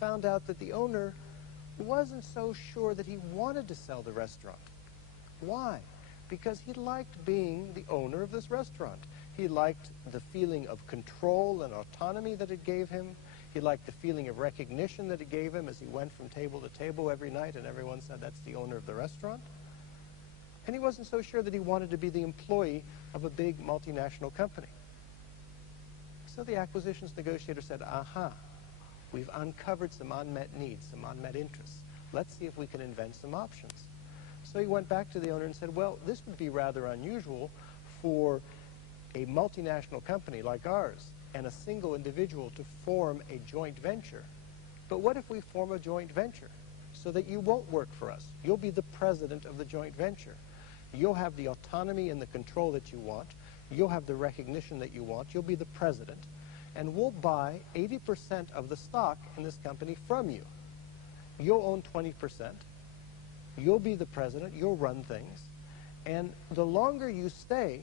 found out that the owner wasn't so sure that he wanted to sell the restaurant. Why? Because he liked being the owner of this restaurant. He liked the feeling of control and autonomy that it gave him. He liked the feeling of recognition that it gave him as he went from table to table every night and everyone said, that's the owner of the restaurant. And he wasn't so sure that he wanted to be the employee of a big multinational company. So the acquisitions negotiator said, aha, we've uncovered some unmet needs, some unmet interests. Let's see if we can invent some options. So he went back to the owner and said, well, this would be rather unusual for a multinational company like ours and a single individual to form a joint venture. But what if we form a joint venture so that you won't work for us? You'll be the president of the joint venture. You'll have the autonomy and the control that you want. You'll have the recognition that you want. You'll be the president. And we'll buy 80% of the stock in this company from you. You'll own 20%. You'll be the president. You'll run things. And the longer you stay,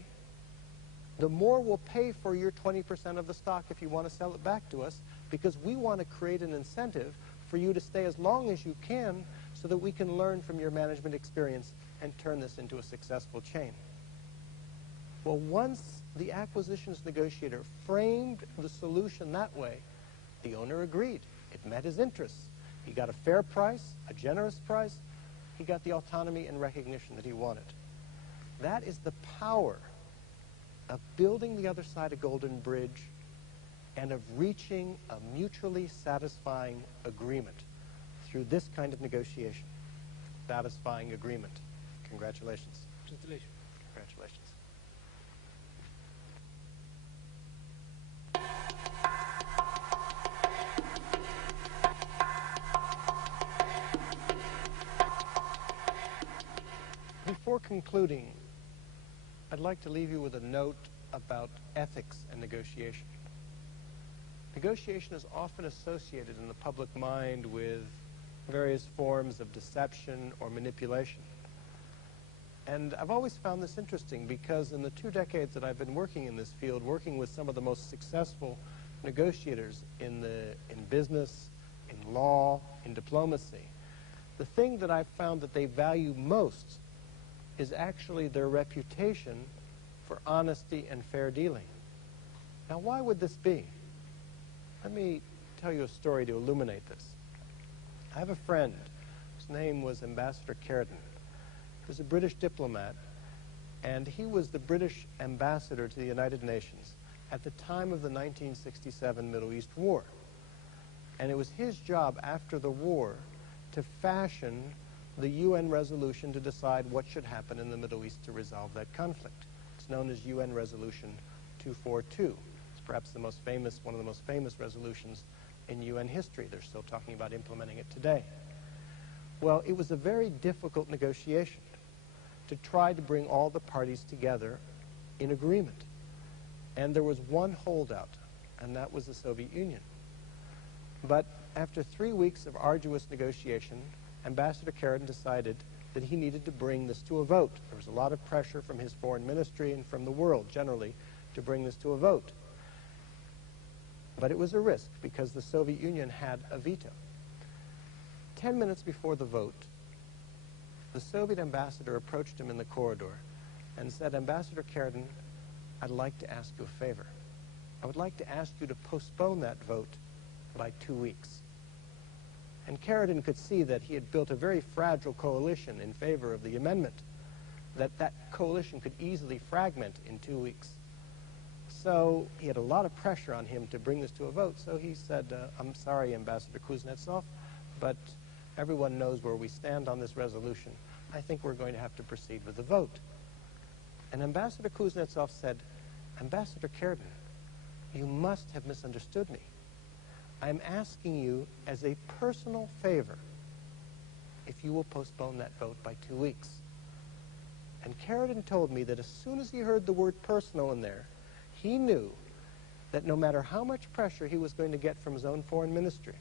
the more we'll pay for your 20% of the stock if you want to sell it back to us, because we want to create an incentive for you to stay as long as you can so that we can learn from your management experience and turn this into a successful chain. Well, once the acquisitions negotiator framed the solution that way, the owner agreed. It met his interests. He got a fair price, a generous price. He got the autonomy and recognition that he wanted. That is the power of building the other side of Golden Bridge and of reaching a mutually satisfying agreement through this kind of negotiation. Satisfying agreement. Congratulations. Congratulations. Congratulations. Before concluding, I'd like to leave you with a note about ethics and negotiation. Negotiation is often associated in the public mind with various forms of deception or manipulation. And I've always found this interesting because in the 2 decades that I've been working in this field, working with some of the most successful negotiators in business, in law, in diplomacy, the thing that I've found that they value most is actually their reputation for honesty and fair dealing. Now, why would this be? Let me tell you a story to illuminate this. I have a friend whose name was Ambassador Carradine. He was a British diplomat, and he was the British ambassador to the United Nations at the time of the 1967 Middle East War. And it was his job after the war to fashion the UN resolution to decide what should happen in the Middle East to resolve that conflict. It's known as UN Resolution 242. It's perhaps the most famous, one of the most famous resolutions in UN history. They're still talking about implementing it today. Well, it was a very difficult negotiation to try to bring all the parties together in agreement. And there was one holdout, and that was the Soviet Union. But after 3 weeks of arduous negotiation, Ambassador Carradine decided that he needed to bring this to a vote. There was a lot of pressure from his foreign ministry and from the world generally to bring this to a vote. But it was a risk because the Soviet Union had a veto. 10 minutes before the vote, the Soviet ambassador approached him in the corridor and said, Ambassador Carradine, I'd like to ask you a favor. I would like to ask you to postpone that vote by 2 weeks. And Carradine could see that he had built a very fragile coalition in favor of the amendment, that coalition could easily fragment in 2 weeks. So he had a lot of pressure on him to bring this to a vote, so he said, I'm sorry, Ambassador Kuznetsov, but everyone knows where we stand on this resolution. I think we're going to have to proceed with the vote. And Ambassador Kuznetsov said, Ambassador Carradine, you must have misunderstood me. I'm asking you as a personal favor if you will postpone that vote by 2 weeks. And Carradine told me that as soon as he heard the word personal in there, he knew that no matter how much pressure he was going to get from his own foreign ministry,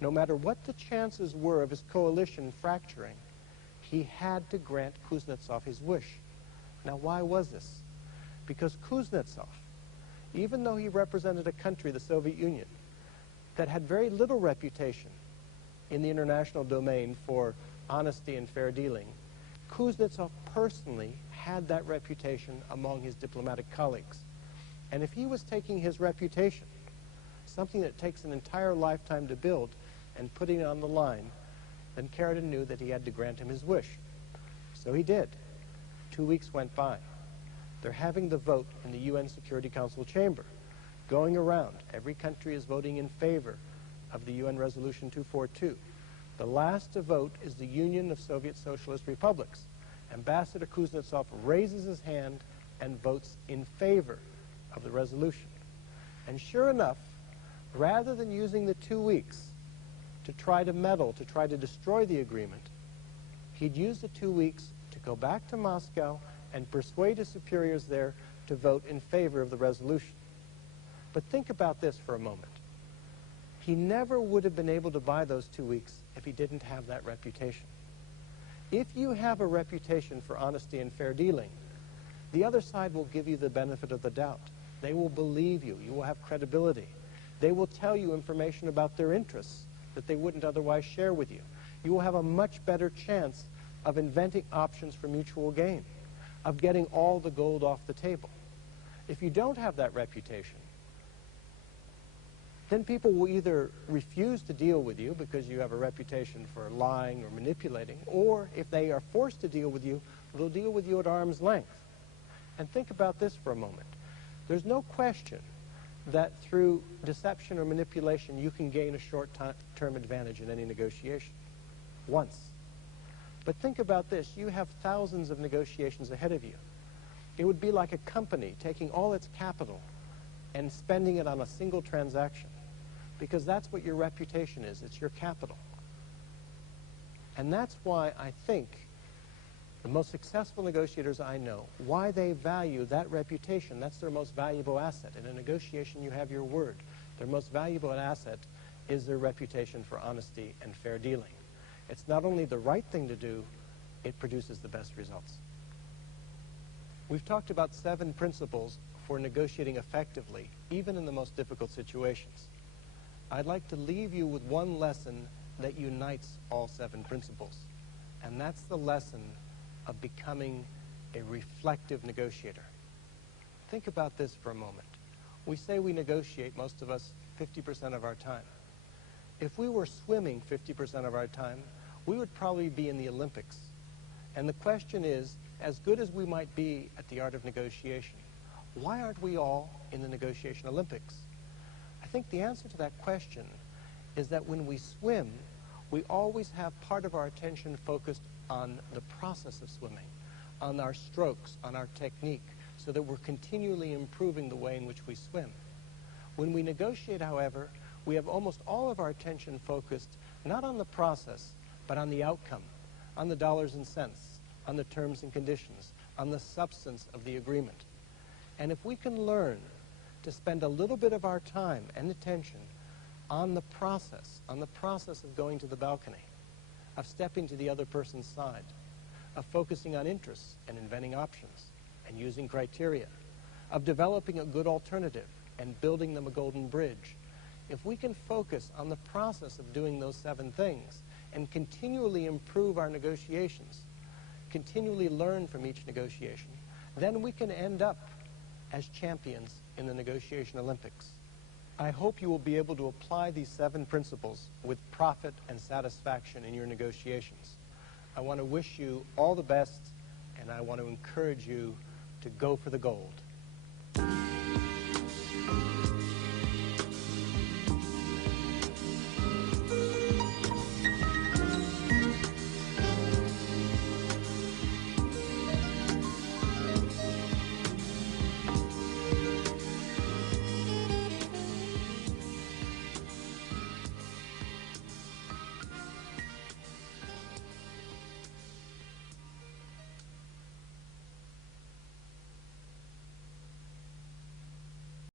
no matter what the chances were of his coalition fracturing, he had to grant Kuznetsov his wish. Now, why was this? Because Kuznetsov, even though he represented a country, the Soviet Union, that had very little reputation in the international domain for honesty and fair dealing, Kuznetsov personally had that reputation among his diplomatic colleagues. And if he was taking his reputation, something that takes an entire lifetime to build, and putting it on the line, then Sheridan knew that he had to grant him his wish. So he did. 2 weeks went by. They're having the vote in the UN Security Council chamber. Going around, every country is voting in favor of the UN Resolution 242. The last to vote is the Union of Soviet Socialist Republics. Ambassador Kuznetsov raises his hand and votes in favor of the resolution. And sure enough, rather than using the 2 weeks to try to meddle, to try to destroy the agreement, he'd use the 2 weeks to go back to Moscow and persuade his superiors there to vote in favor of the resolution. But think about this for a moment. He never would have been able to buy those 2 weeks if he didn't have that reputation. If you have a reputation for honesty and fair dealing, the other side will give you the benefit of the doubt. They will believe you. You will have credibility. They will tell you information about their interests that they wouldn't otherwise share with you. You will have a much better chance of inventing options for mutual gain, of getting all the gold off the table. If you don't have that reputation, then people will either refuse to deal with you because you have a reputation for lying or manipulating, or if they are forced to deal with you, they'll deal with you at arm's length. And think about this for a moment. There's no question that through deception or manipulation you can gain a short-term advantage in any negotiation. Once. But think about this. You have thousands of negotiations ahead of you. It would be like a company taking all its capital and spending it on a single transaction, because that's what your reputation is. It's your capital. And that's why I think the most successful negotiators I know, why they value that reputation. That's their most valuable asset. In a negotiation, you have your word. Their most valuable asset is their reputation for honesty and fair dealing. It's not only the right thing to do, it produces the best results. We've talked about 7 principles for negotiating effectively, even in the most difficult situations. I'd like to leave you with one lesson that unites all 7 principles, and that's the lesson of becoming a reflective negotiator. Think about this for a moment. We say we negotiate, most of us, 50% of our time. If we were swimming 50% of our time, we would probably be in the Olympics. And the question is, as good as we might be at the art of negotiation, why aren't we all in the negotiation Olympics? I think the answer to that question is that when we swim, we always have part of our attention focused on the process of swimming, on our strokes, on our technique, so that we're continually improving the way in which we swim. When we negotiate, however, we have almost all of our attention focused not on the process, but on the outcome, on the dollars and cents, on the terms and conditions, on the substance of the agreement. And if we can learn to spend a little bit of our time and attention on the process of going to the balcony, of stepping to the other person's side, of focusing on interests and inventing options and using criteria, of developing a good alternative and building them a golden bridge. If we can focus on the process of doing those 7 things and continually improve our negotiations, continually learn from each negotiation, then we can end up as champions in the negotiation Olympics. I hope you will be able to apply these 7 principles with profit and satisfaction in your negotiations. I want to wish you all the best, and I want to encourage you to go for the gold.